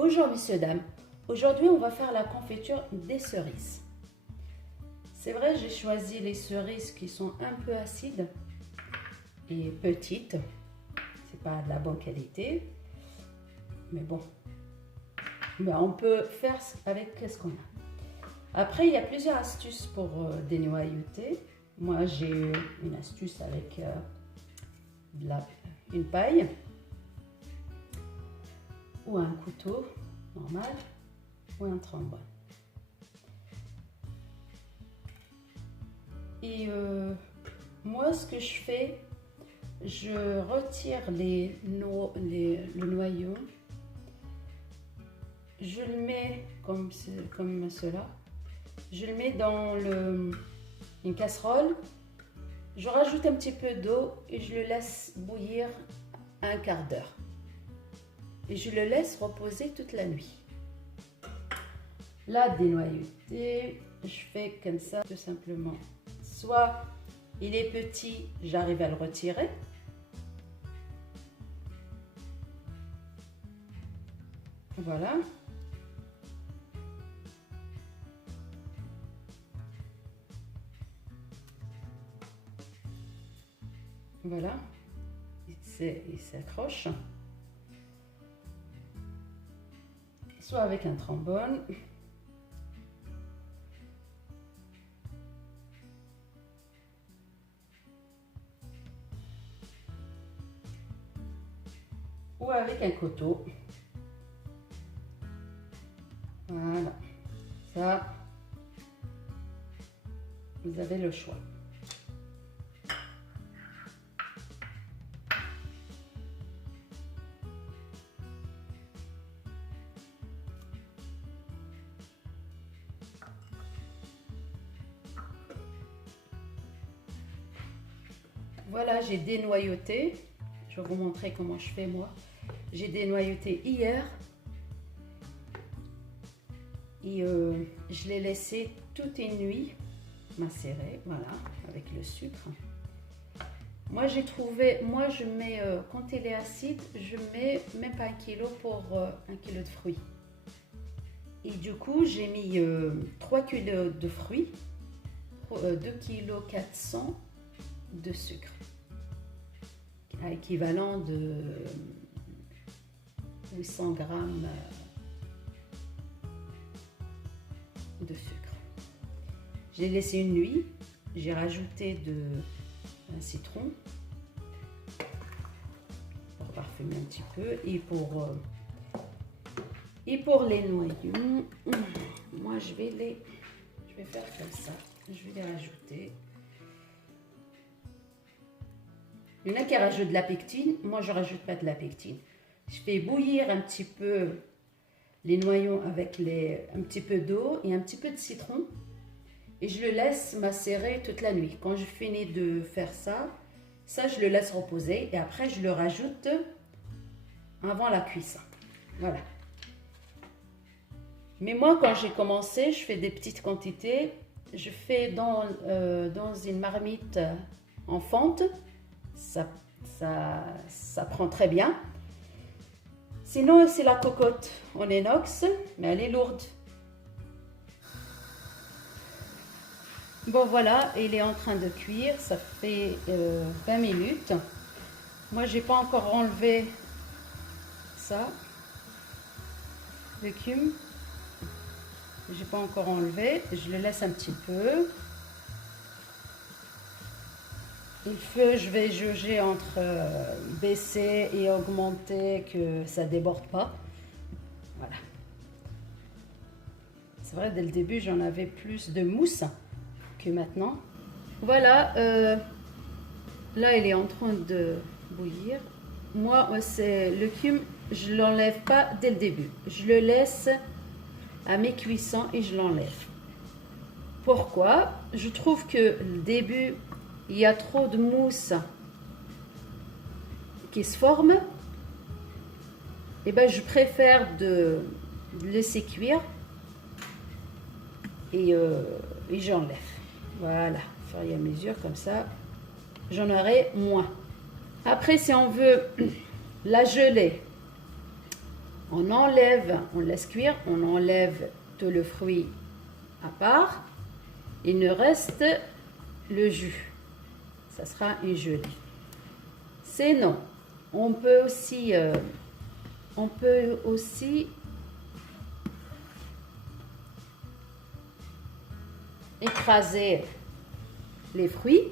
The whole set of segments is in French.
Bonjour messieurs, dames. Aujourd'hui, on va faire la confiture des cerises. C'est vrai, j'ai choisi les cerises qui sont un peu acides et petites. C'est pas de la bonne qualité, mais bon. On peut faire avec ce qu'on a. Après, il y a plusieurs astuces pour dénoyauter. Moi, j'ai une astuce avec une paille ou un couteau normal ou un trombone. Et moi, ce que je fais, je retire le noyau, je le mets comme cela, je le mets dans une casserole, je rajoute un petit peu d'eau et je le laisse bouillir un quart d'heure. Et je le laisse reposer toute la nuit. La dénoyauté, je fais comme ça tout simplement. Soit il est petit, j'arrive à le retirer. Voilà. Voilà. Il s'accroche. Soit avec un trombone. Ou avec un couteau. Voilà. Ça, vous avez le choix. Voilà, j'ai dénoyauté. Je vais vous montrer comment je fais moi. J'ai dénoyauté hier et je l'ai laissé toute une nuit macérer, voilà, avec le sucre. Moi j'ai trouvé, je mets, quand il est acide, je mets même pas 1 kilo pour 1 kilo de fruits. Et du coup j'ai mis 3 kilos de fruits, 2 kg 400 de sucre, équivalent de 800 grammes de sucre. J'ai laissé une nuit, j'ai rajouté un citron pour parfumer un petit peu et pour les noyaux, moi je vais faire comme ça, je vais les rajouter. Il y en a qui rajoutent de la pectine, moi je rajoute pas de la pectine. Je fais bouillir un petit peu les noyaux avec un petit peu d'eau et un petit peu de citron et je le laisse macérer toute la nuit. Quand je finis de faire ça je le laisse reposer et après je le rajoute avant la cuisson. Voilà. Mais moi quand j'ai commencé, je fais des petites quantités. Je fais dans une marmite en fonte. Ça prend très bien. Sinon, c'est la cocotte en inox, mais elle est lourde. Bon, voilà, il est en train de cuire. Ça fait 20 minutes. Moi, j'ai pas encore enlevé ça. Le cumin. J'ai pas encore enlevé. Je le laisse un petit peu. Le feu, je vais jauger entre baisser et augmenter, que ça ne déborde pas. Voilà. C'est vrai, dès le début, j'en avais plus de mousse que maintenant. Voilà, là, il est en train de bouillir. Moi, c'est le cumin, je ne l'enlève pas dès le début. Je le laisse à mes cuissons et je l'enlève. Pourquoi? Je trouve que le début, il y a trop de mousse qui se forme. Et ben je préfère de laisser cuire et j'enlève. Voilà, au fur et à mesure comme ça, j'en aurai moins. Après, si on veut la geler, On enlève, on laisse cuire, on enlève tout le fruit à part. Il nous reste le jus. Ça sera une gelée. Sinon, on peut aussi écraser les fruits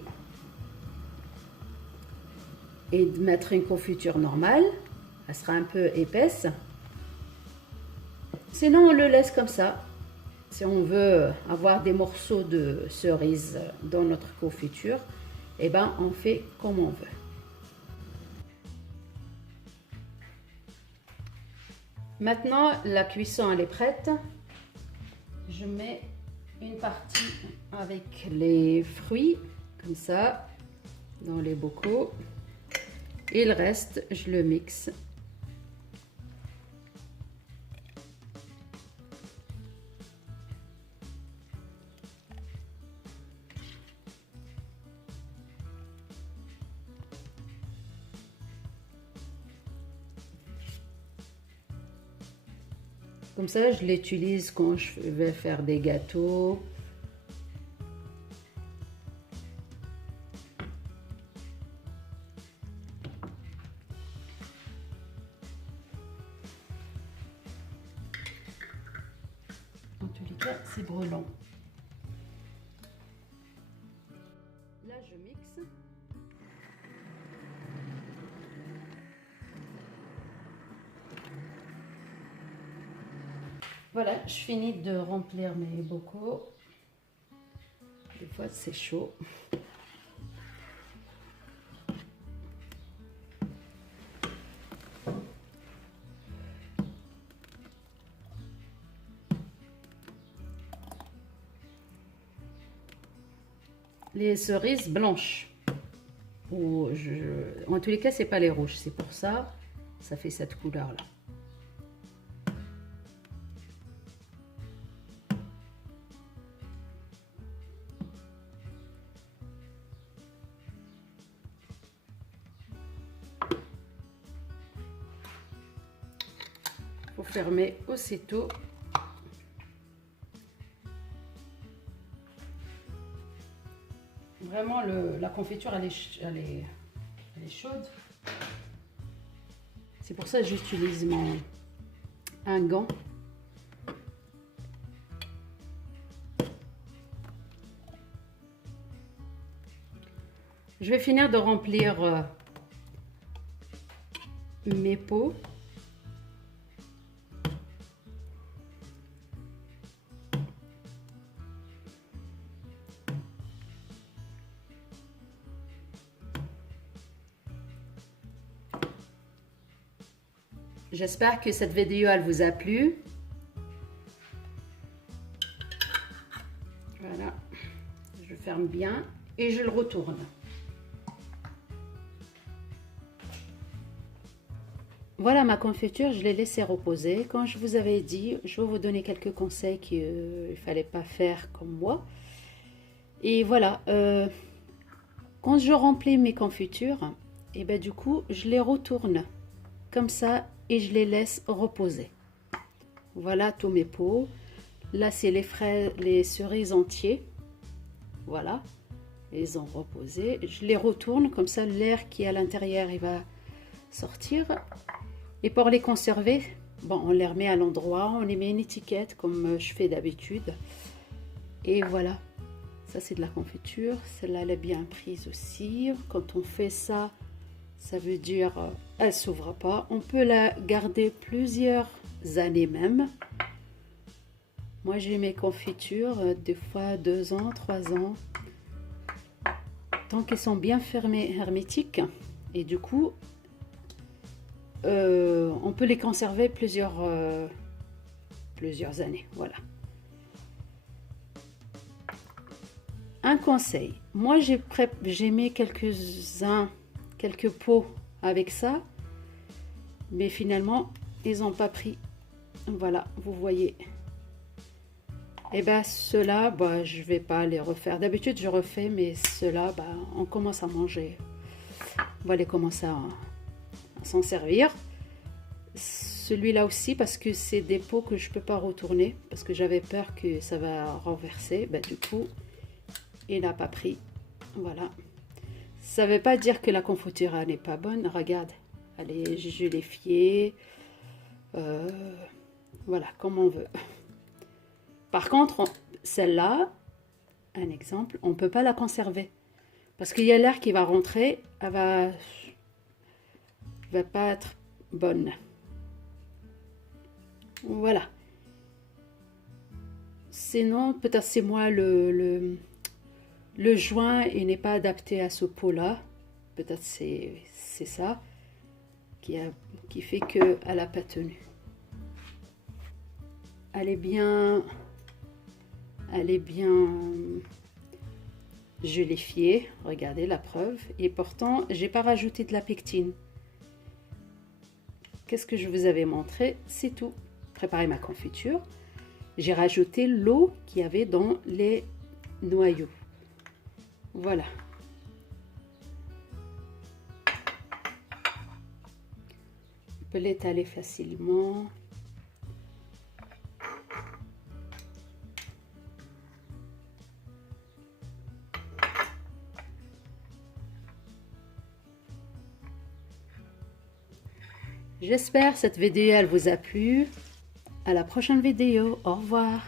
et mettre une confiture normale. Elle sera un peu épaisse. Sinon, on le laisse comme ça. Si on veut avoir des morceaux de cerise dans notre confiture, eh ben, on fait comme on veut. Maintenant, la cuisson elle est prête. Je mets une partie avec les fruits, comme ça, dans les bocaux. Et le reste, je le mixe. Comme ça, je l'utilise quand je vais faire des gâteaux. En tous les cas, c'est brûlant. Là, je mixe. Voilà, je finis de remplir mes bocaux. Des fois, c'est chaud. Les cerises blanches. En tous les cas, c'est pas les rouges. C'est pour ça, ça fait cette couleur-là. Faut fermer aussitôt. Vraiment, la confiture, elle est chaude. C'est pour ça que j'utilise un gant. Je vais finir de remplir mes pots. J'espère que cette vidéo elle vous a plu. Voilà, je ferme bien et je le retourne. Voilà ma confiture, je l'ai laissée reposer. Quand je vous avais dit, je vais vous donner quelques conseils qu'il ne fallait pas faire comme moi. Et voilà, quand je remplis mes confitures, et ben du coup, je les retourne comme ça et je les laisse reposer. Voilà tous mes pots. Là, c'est les cerises entiers. Voilà, ils ont reposé. Je les retourne comme ça, l'air qui est à l'intérieur, il va sortir. Et pour les conserver, bon, on les remet à l'endroit, on les met une étiquette comme je fais d'habitude. Et voilà, ça c'est de la confiture. Celle-là, elle est bien prise aussi. Quand on fait ça, ça veut dire elle s'ouvre pas. On peut la garder plusieurs années même. Moi, j'ai mes confitures, des fois 2 ans, 3 ans. Tant qu'elles sont bien fermées, hermétiques. Et du coup, on peut les conserver plusieurs années. Voilà. Un conseil. Moi, j'ai mis quelques pots avec ça. Mais finalement, ils n'ont pas pris. Voilà, vous voyez. Et bien, ceux-là, bah, je ne vais pas les refaire. D'habitude, je refais, mais ceux-là, bah, on commence à manger. On va les commencer à s'en servir. Celui-là aussi, parce que c'est des pots que je peux pas retourner, parce que j'avais peur que ça va renverser. Ben, du coup, il n'a pas pris. Voilà. Ça ne veut pas dire que la confiture n'est pas bonne. Regarde, elle est gélifiée. Voilà, comme on veut. Par contre, celle-là, un exemple, on ne peut pas la conserver. Parce qu'il y a l'air qui va rentrer, elle va pas être bonne. Voilà. Sinon, peut-être c'est moi le joint, il n'est pas adapté à ce pot-là. Peut-être c'est ça qui fait qu'elle n'a pas tenu. Elle est bien gélifiée. Regardez la preuve. Et pourtant, j'ai pas rajouté de la pectine. Qu'est-ce que je vous avais montré? C'est tout. Préparer ma confiture. J'ai rajouté l'eau qu'il y avait dans les noyaux. Voilà. On peut l'étaler facilement. J'espère que cette vidéo elle vous a plu. À la prochaine vidéo. Au revoir.